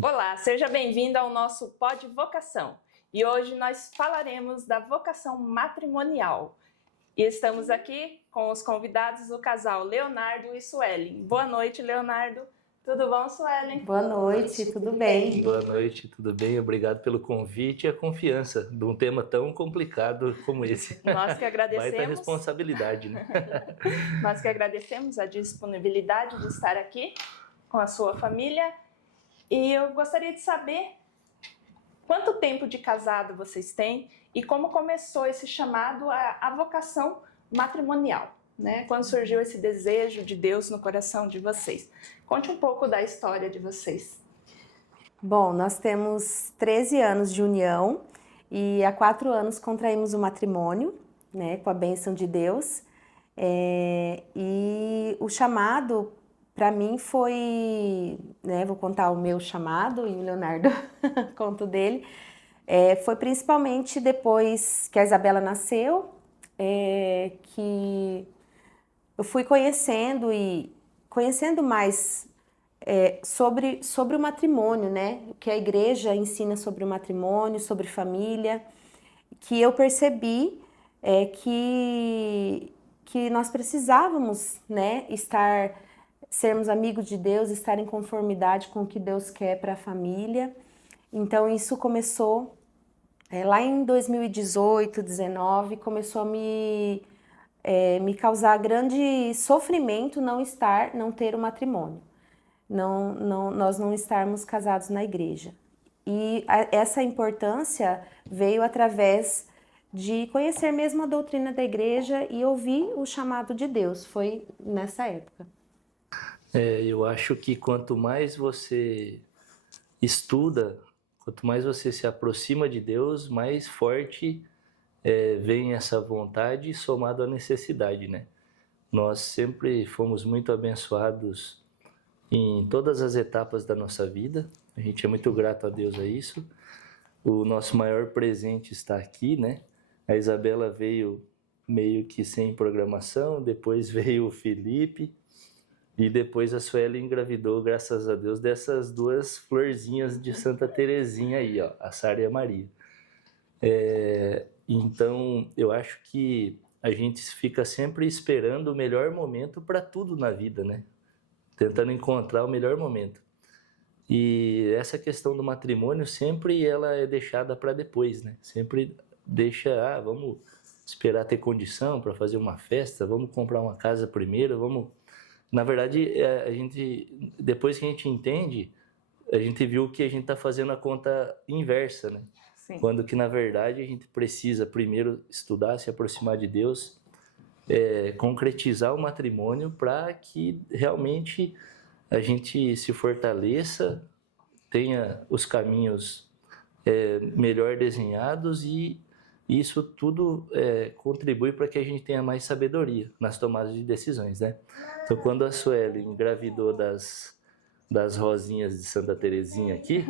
Olá, seja bem-vindo ao nosso Pod Vocação. E hoje nós falaremos da vocação matrimonial. E estamos aqui com os convidados do casal Leonardo e Suelen. Boa noite, Leonardo. Tudo bom, Suelen? Boa noite, tudo bem? Boa noite, tudo bem? Obrigado pelo convite e a confiança de um tema tão complicado como esse. Nós que agradecemos. Baita responsabilidade, né? Nós que agradecemos a disponibilidade de estar aqui com a sua família. E eu gostaria de saber quanto tempo de casado vocês têm e como começou esse chamado à vocação matrimonial, né? Quando surgiu esse desejo de Deus no coração de vocês. Conte um pouco da história de vocês. Bom, nós temos 13 anos de união e há 4 anos contraímos o matrimônio, né, com a bênção de Deus. E o chamado para mim foi, né, vou contar o meu chamado e o Leonardo conta o dele. Foi principalmente depois que a Isabela nasceu, que eu fui conhecendo mais sobre o matrimônio, né? O que a igreja ensina sobre o matrimônio, sobre família, que eu percebi que nós precisávamos, né, sermos amigos de Deus, estar em conformidade com o que Deus quer para a família. Então isso começou lá em 2018, 2019, começou a me causar grande sofrimento não ter o matrimônio. Nós não estarmos casados na igreja. E essa importância veio através de conhecer mesmo a doutrina da igreja e ouvir o chamado de Deus. Foi nessa época. Eu acho que quanto mais você estuda, quanto mais você se aproxima de Deus, mais forte vem essa vontade somado à necessidade, né? Nós sempre fomos muito abençoados em todas as etapas da nossa vida. A gente é muito grato a Deus a isso. O nosso maior presente está aqui, né? A Isabela veio meio que sem programação, depois veio o Felipe e depois a Sueli engravidou, graças a Deus, dessas duas florzinhas de Santa Terezinha aí, ó, a Sara e a Maria. Então, eu acho que a gente fica sempre esperando o melhor momento para tudo na vida, né? Tentando encontrar o melhor momento. E essa questão do matrimônio sempre ela é deixada para depois, né? Sempre deixa, vamos esperar ter condição para fazer uma festa, vamos comprar uma casa primeiro, vamos... Na verdade, a gente, depois que a gente entende, a gente viu que a gente está fazendo a conta inversa, né? Sim. Quando que, na verdade, a gente precisa primeiro estudar, se aproximar de Deus, concretizar o matrimônio para que realmente a gente se fortaleça, tenha os caminhos melhor desenhados e isso tudo contribui para que a gente tenha mais sabedoria nas tomadas de decisões, né? Então, quando a Sueli engravidou das rosinhas de Santa Terezinha aqui,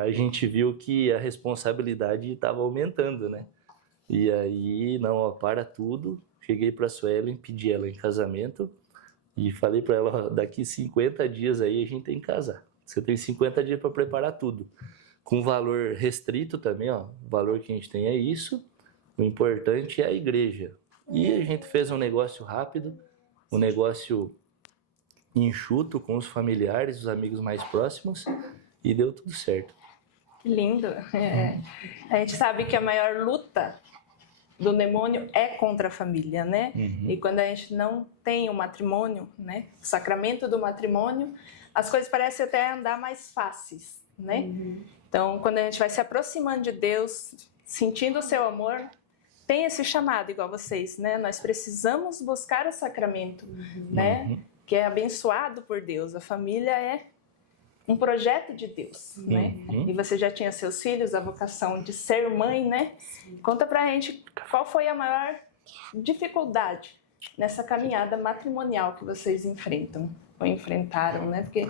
a gente viu que a responsabilidade estava aumentando, né? E aí, não, ó, para tudo. Cheguei para a Suelen, pedi ela em casamento e falei para ela, ó, daqui 50 dias aí a gente tem que casar. Você tem 50 dias para preparar tudo. Com valor restrito também, ó. O valor que a gente tem é isso. O importante é a igreja. E a gente fez um negócio rápido, um negócio enxuto com os familiares, os amigos mais próximos e deu tudo certo. Que lindo. A gente sabe que a maior luta do demônio é contra a família, né? Uhum. E quando a gente não tem o matrimônio, né? O sacramento do matrimônio, as coisas parecem até andar mais fáceis, né? Uhum. Então, quando a gente vai se aproximando de Deus, sentindo o seu amor, tem esse chamado igual vocês, né? Nós precisamos buscar o sacramento, né? Que é abençoado por Deus. A família é um projeto de Deus, né? E você já tinha seus filhos, a vocação de ser mãe, né? Conta pra gente qual foi a maior dificuldade nessa caminhada matrimonial que vocês enfrentaram, né? Porque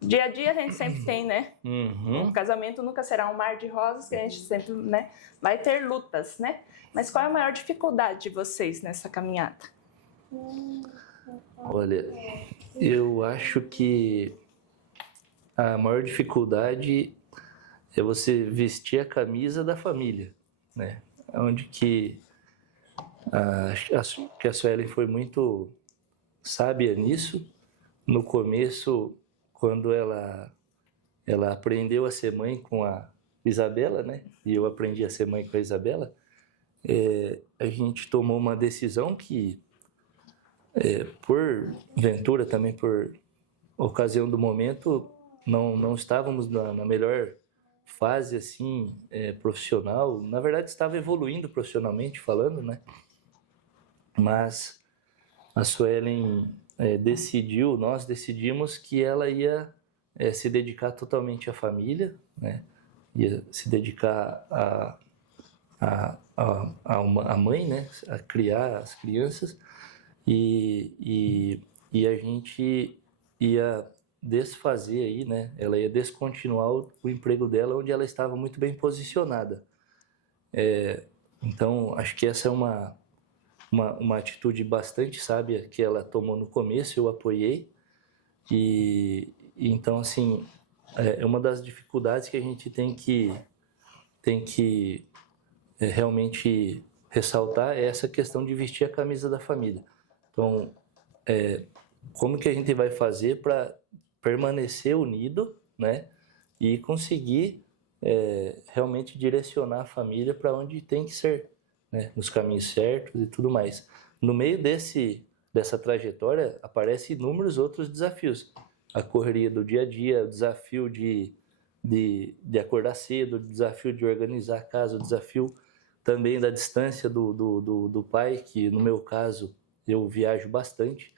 dia a dia a gente sempre tem, né? Um casamento nunca será um mar de rosas, que a gente sempre, né, vai ter lutas, né? Mas qual é a maior dificuldade de vocês nessa caminhada? Olha, eu acho que a maior dificuldade é você vestir a camisa da família, né? Onde que que a Suelen foi muito sábia nisso. No começo, quando ela aprendeu a ser mãe com a Isabela, né? E eu aprendi a ser mãe com a Isabela, a gente tomou uma decisão que, por ventura também, por ocasião do momento, não estávamos na melhor fase assim profissional. Na verdade, estava evoluindo profissionalmente falando, né? Mas a Suelen nós decidimos que ela ia se dedicar totalmente à família, né? Ia se dedicar a mãe, né? A criar as crianças, e a gente ia desfazer aí, né? Ela ia descontinuar o emprego dela, onde ela estava muito bem posicionada. Então, acho que essa é uma atitude bastante sábia que ela tomou no começo, eu apoiei. E então, assim, é uma das dificuldades que a gente tem que realmente ressaltar, é essa questão de vestir a camisa da família. Então, como que a gente vai fazer para permanecer unido, né? E conseguir realmente direcionar a família para onde tem que ser, né? Nos caminhos certos e tudo mais. No meio dessa trajetória, aparecem inúmeros outros desafios. A correria do dia a dia, o desafio de acordar cedo, o desafio de organizar a casa, o desafio também da distância do pai, que no meu caso eu viajo bastante.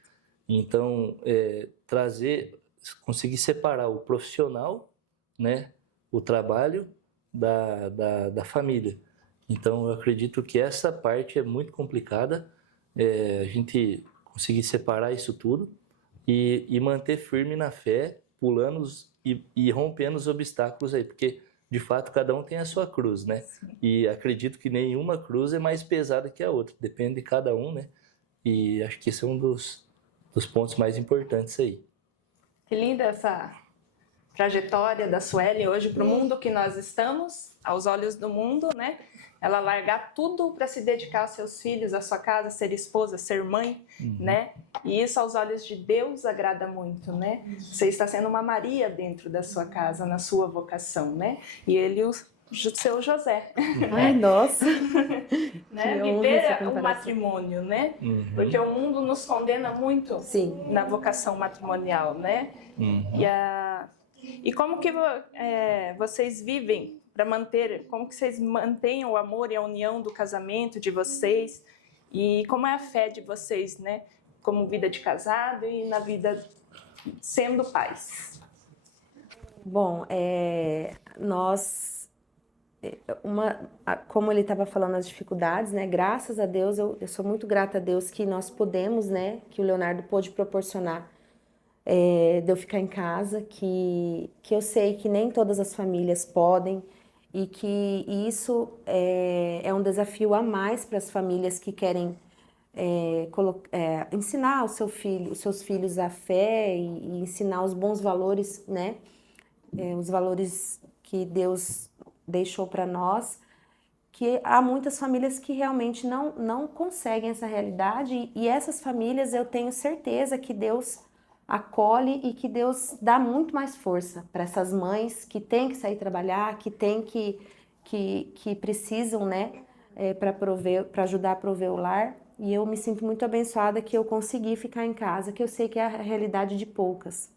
Então, conseguir separar o profissional, né, o trabalho da família. Então, eu acredito que essa parte é muito complicada, a gente conseguir separar isso tudo e manter firme na fé, pulando e rompendo os obstáculos aí, porque, de fato, cada um tem a sua cruz, né? Sim. E acredito que nenhuma cruz é mais pesada que a outra, depende de cada um, né? E acho que esse é um dos pontos mais importantes aí. Que linda essa trajetória da Sueli hoje para o mundo que nós estamos, aos olhos do mundo, né? Ela largar tudo para se dedicar aos seus filhos, à sua casa, ser esposa, ser mãe, né? E isso aos olhos de Deus agrada muito, né? Você está sendo uma Maria dentro da sua casa, na sua vocação, né? E ele o seu José. Ai, nossa! Né? Que honra Viver essa o comparação. matrimônio, né? Porque o mundo nos condena muito Sim. na vocação matrimonial, né? E como que vocês vivem para manter, como que vocês mantêm o amor e a união do casamento de vocês, e como é a fé de vocês, né? Como vida de casado e na vida sendo pais. Bom, como ele estava falando as dificuldades, né? Graças a Deus, eu sou muito grata a Deus que nós podemos, né? Que o Leonardo pôde proporcionar de eu ficar em casa, que eu sei que nem todas as famílias podem, e que isso é um desafio a mais para as famílias que querem ensinar os seus filhos a fé e ensinar os bons valores, né? Os valores que Deus deixou para nós, que há muitas famílias que realmente não conseguem essa realidade, e essas famílias eu tenho certeza que Deus acolhe e que Deus dá muito mais força para essas mães que têm que sair trabalhar, que precisam, né, para ajudar a prover o lar. E eu me sinto muito abençoada que eu consegui ficar em casa, que eu sei que é a realidade de poucas.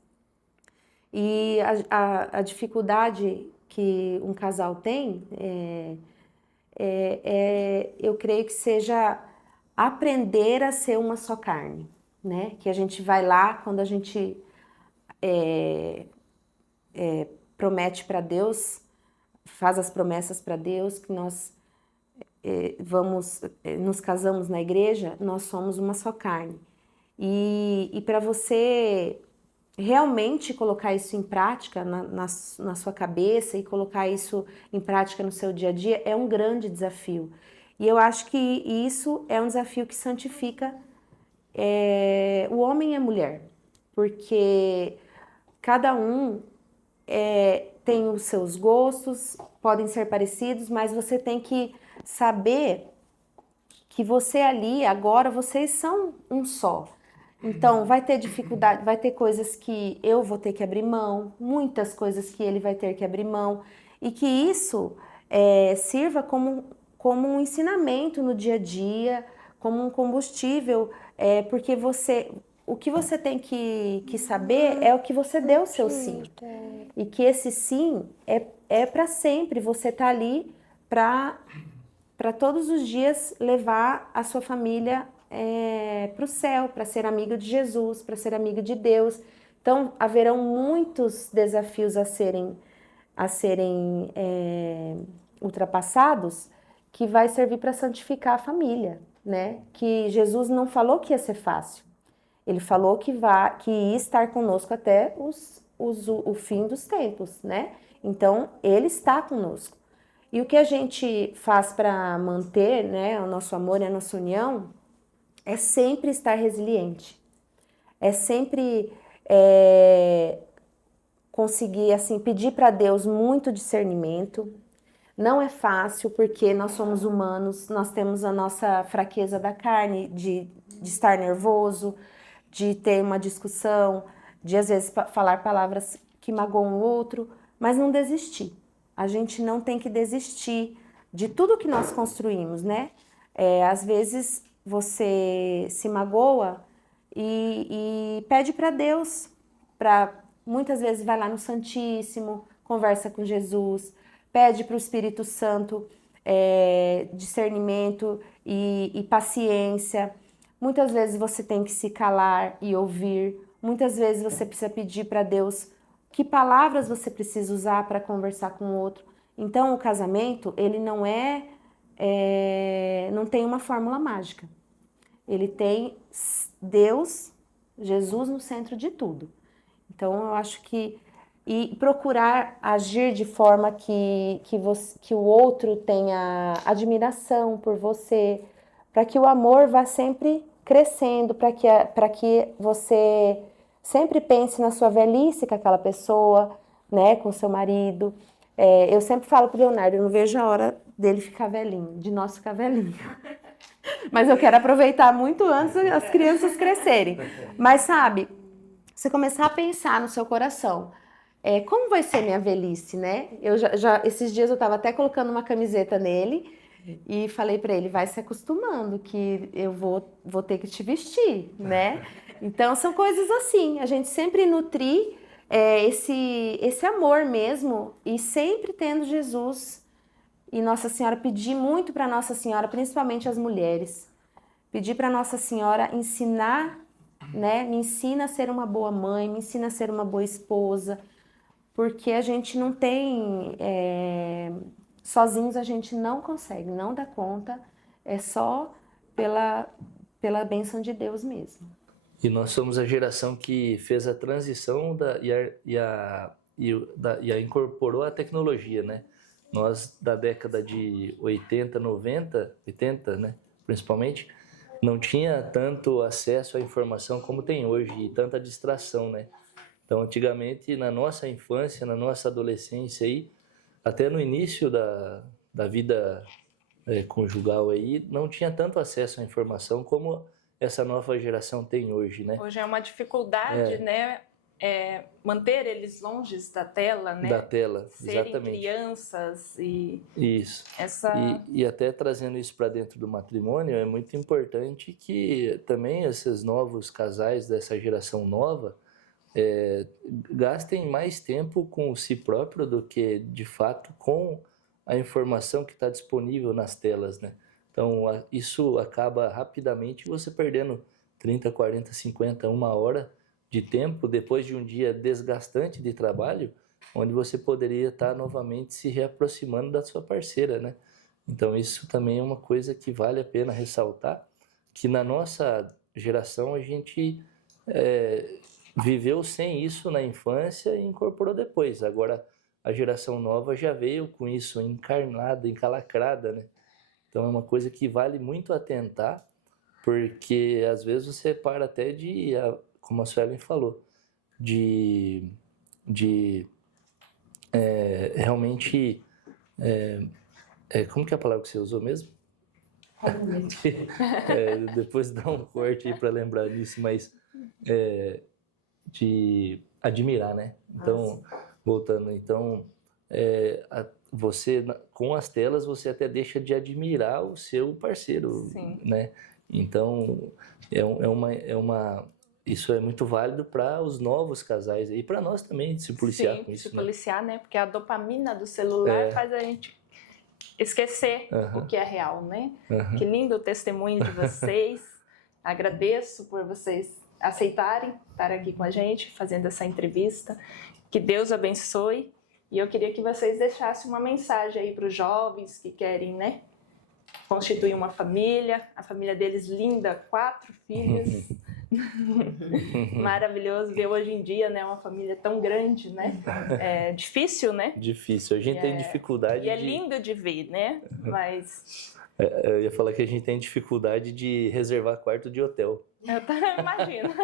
E a dificuldade que um casal tem, eu creio que seja aprender a ser uma só carne, né? Que a gente vai lá, quando a gente promete para Deus, faz as promessas para Deus, que nós nos casamos na igreja, nós somos uma só carne. E para você realmente colocar isso em prática na sua cabeça e colocar isso em prática no seu dia a dia é um grande desafio. E eu acho que isso é um desafio que santifica o homem e a mulher, porque cada um tem os seus gostos, podem ser parecidos, mas você tem que saber que você ali, agora, vocês são um só. Então, vai ter dificuldade, vai ter coisas que eu vou ter que abrir mão, muitas coisas que ele vai ter que abrir mão, e que isso sirva como um ensinamento no dia a dia, como um combustível, porque o que você tem que saber é o que você deu o seu sim. E que esse sim é para sempre, você tá ali para todos os dias levar a sua família para o céu, para ser amigo de Jesus, para ser amigo de Deus. Então, haverão muitos desafios a serem ultrapassados, que vai servir para santificar a família, né? Que Jesus não falou que ia ser fácil. Ele falou que ia estar conosco até o fim dos tempos, né? Então, ele está conosco. E o que a gente faz para manter, né, o nosso amor e a nossa união é sempre estar resiliente. É sempre conseguir, assim, pedir para Deus muito discernimento. Não é fácil, porque nós somos humanos, nós temos a nossa fraqueza da carne, de estar nervoso, de ter uma discussão, de às vezes falar palavras que magoam o outro, mas não desistir. A gente não tem que desistir de tudo que nós construímos, né? Às vezes você se magoa e pede para Deus, muitas vezes vai lá no Santíssimo, conversa com Jesus, pede para o Espírito Santo discernimento e paciência. Muitas vezes você tem que se calar e ouvir. Muitas vezes você precisa pedir para Deus que palavras você precisa usar para conversar com o outro. Então, o casamento, ele não não tem uma fórmula mágica. Ele tem Deus, Jesus no centro de tudo. Então, eu acho que e procurar agir de forma que o outro tenha admiração por você, para que o amor vá sempre crescendo, para que você sempre pense na sua velhice com aquela pessoa, né, com seu marido. Eu sempre falo pro Leonardo, eu não vejo a hora dele ficar velhinho, de nós ficar velhinho. Mas eu quero aproveitar muito antes as crianças crescerem. Mas sabe, você começar a pensar no seu coração, como vai ser minha velhice, né? Esses dias eu estava até colocando uma camiseta nele e falei para ele, vai se acostumando que eu vou ter que te vestir, né? Então são coisas assim, a gente sempre nutrir esse amor mesmo e sempre tendo Jesus e Nossa Senhora, pedir muito para Nossa Senhora, principalmente as mulheres, pedir para Nossa Senhora ensinar, né? Me ensina a ser uma boa mãe, me ensina a ser uma boa esposa, porque a gente não tem, sozinhos a gente não consegue, não dá conta, é só pela bênção de Deus mesmo. E nós somos a geração que fez a transição e incorporou a tecnologia, né? Nós, da década de 80, 90, 80, né, principalmente, não tinha tanto acesso à informação como tem hoje e tanta distração, né? Então, antigamente, na nossa infância, na nossa adolescência aí, até no início da vida conjugal aí, não tinha tanto acesso à informação como essa nova geração tem hoje, né? Hoje é uma dificuldade, né? Manter eles longe da tela, né? Da tela, serem exatamente. Crianças e isso. Essa... E até trazendo isso para dentro do matrimônio, é muito importante que também esses novos casais dessa geração nova gastem mais tempo com si próprio do que, de fato, com a informação que está disponível nas telas, né? Então, isso acaba rapidamente você perdendo 30, 40, 50, uma hora de tempo depois de um dia desgastante de trabalho, onde você poderia estar novamente se reaproximando da sua parceira, né? Então, isso também é uma coisa que vale a pena ressaltar, que na nossa geração a gente viveu sem isso na infância e incorporou depois. Agora, a geração nova já veio com isso encarnada, encalacrada, né? Então, é uma coisa que vale muito atentar, porque às vezes você para até como a Suelen falou, de realmente, como que é a palavra que você usou mesmo? Depois dá um corte aí para lembrar disso, mas de admirar, né? Então, voltando, então, você, com as telas, você até deixa de admirar o seu parceiro, Sim. né? Então, isso é muito válido para os novos casais e para nós também se policiar com isso, se policiar, né? Porque a dopamina do celular faz a gente esquecer o que é real, né? Que lindo o testemunho de vocês. Agradeço por vocês aceitarem estar aqui com a gente, fazendo essa entrevista. Que Deus abençoe. E eu queria que vocês deixassem uma mensagem aí para os jovens que querem, né, constituir uma família. A família deles linda, 4 filhos. Maravilhoso ver hoje em dia, né, uma família tão grande, né? É difícil, né? Difícil. A gente tem dificuldade E é lindo de ver, né? Mas... Eu ia falar que a gente tem dificuldade de reservar quarto de hotel. Eu imagino.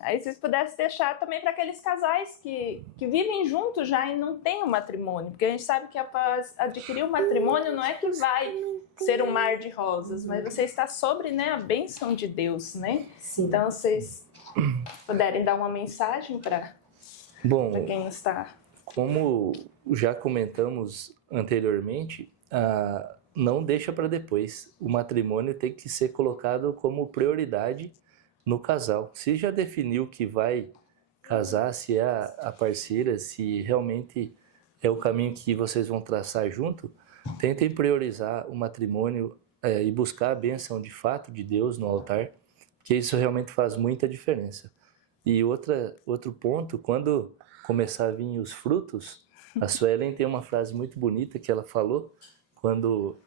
Aí vocês pudessem deixar também para aqueles casais que vivem juntos já e não têm um matrimônio. Porque a gente sabe que após adquirir um matrimônio não é que vai ser um mar de rosas, mas você está sobre, né, a bênção de Deus, né? Sim. Então, vocês puderem dar uma mensagem para quem está... Como já comentamos anteriormente, não deixa para depois. O matrimônio tem que ser colocado como prioridade no casal. Se já definiu que vai casar, se é a parceira, se realmente é o caminho que vocês vão traçar junto, tentem priorizar o matrimônio e buscar a bênção de fato de Deus no altar, que isso realmente faz muita diferença. E outro ponto, quando começar a vir os frutos, a Suelen tem uma frase muito bonita que ela falou quando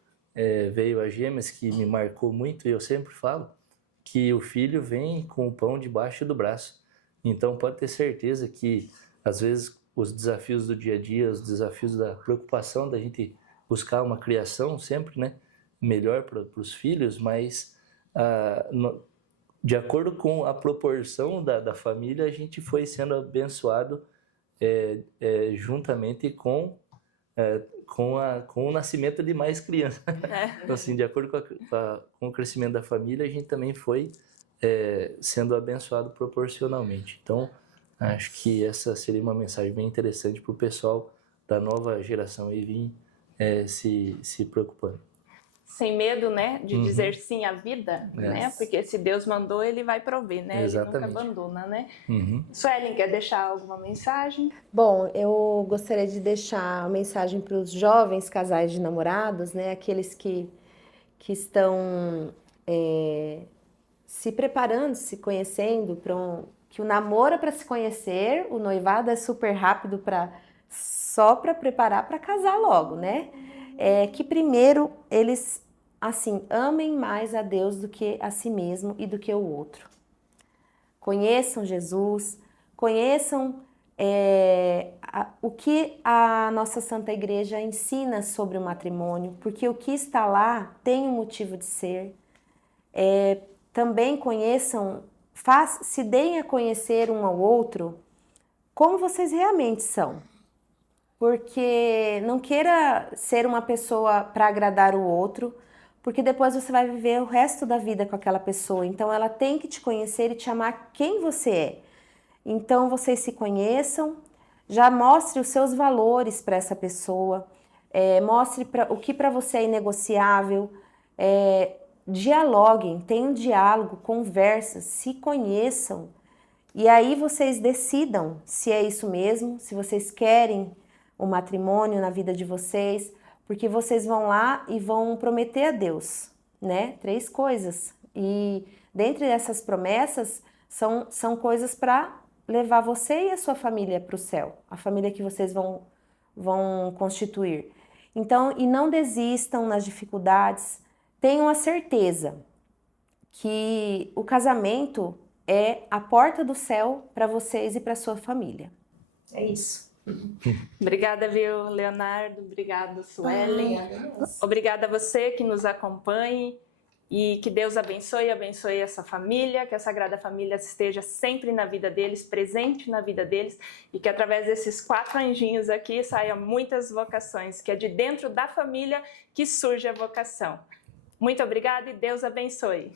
veio a Gêmeas, que me marcou muito, e eu sempre falo, que o filho vem com o pão debaixo do braço. Então pode ter certeza que às vezes os desafios do dia a dia, os desafios da preocupação da gente buscar uma criação sempre, né, melhor para os filhos, mas de acordo com a proporção da família, a gente foi sendo abençoado juntamente com o nascimento de mais crianças. Então, assim, de acordo com o crescimento da família, a gente também foi sendo abençoado proporcionalmente. Então, acho que essa seria uma mensagem bem interessante para o pessoal da nova geração aí vir se preocupando. Sem medo, né, de dizer sim à vida, né? Porque se Deus mandou, Ele vai prover, né? Exatamente. Ele nunca abandona, né? Suelen, quer deixar alguma mensagem? Bom, eu gostaria de deixar uma mensagem para os jovens casais de namorados, né? Aqueles que estão se preparando, se conhecendo, que o namoro é para se conhecer, o noivado é super rápido só para preparar para casar logo, né? Que primeiro eles, assim, amem mais a Deus do que a si mesmo e do que o outro. Conheçam Jesus, conheçam o que a nossa Santa Igreja ensina sobre o matrimônio, porque o que está lá tem um motivo de ser. Também conheçam, se deem a conhecer um ao outro como vocês realmente são. Porque não queira ser uma pessoa para agradar o outro, porque depois você vai viver o resto da vida com aquela pessoa. Então ela tem que te conhecer e te amar quem você é. Então vocês se conheçam, já mostre os seus valores para essa pessoa, mostre o que para você é inegociável, dialoguem, tenham diálogo, conversas, se conheçam. E aí vocês decidam se é isso mesmo, se vocês querem o matrimônio na vida de vocês, porque vocês vão lá e vão prometer a Deus, né? 3 coisas. E dentre essas promessas são coisas para levar você e a sua família para o céu, a família que vocês vão constituir. Então, e não desistam nas dificuldades, tenham a certeza que o casamento é a porta do céu para vocês e para sua família. É isso. Obrigada, viu, Leonardo? Obrigada, Suelen. Obrigada a você que nos acompanhe. E que Deus abençoe essa família, que a Sagrada Família esteja sempre na vida deles, presente na vida deles, e que através desses 4 anjinhos aqui saiam muitas vocações, que é de dentro da família que surge a vocação. Muito obrigada e Deus abençoe.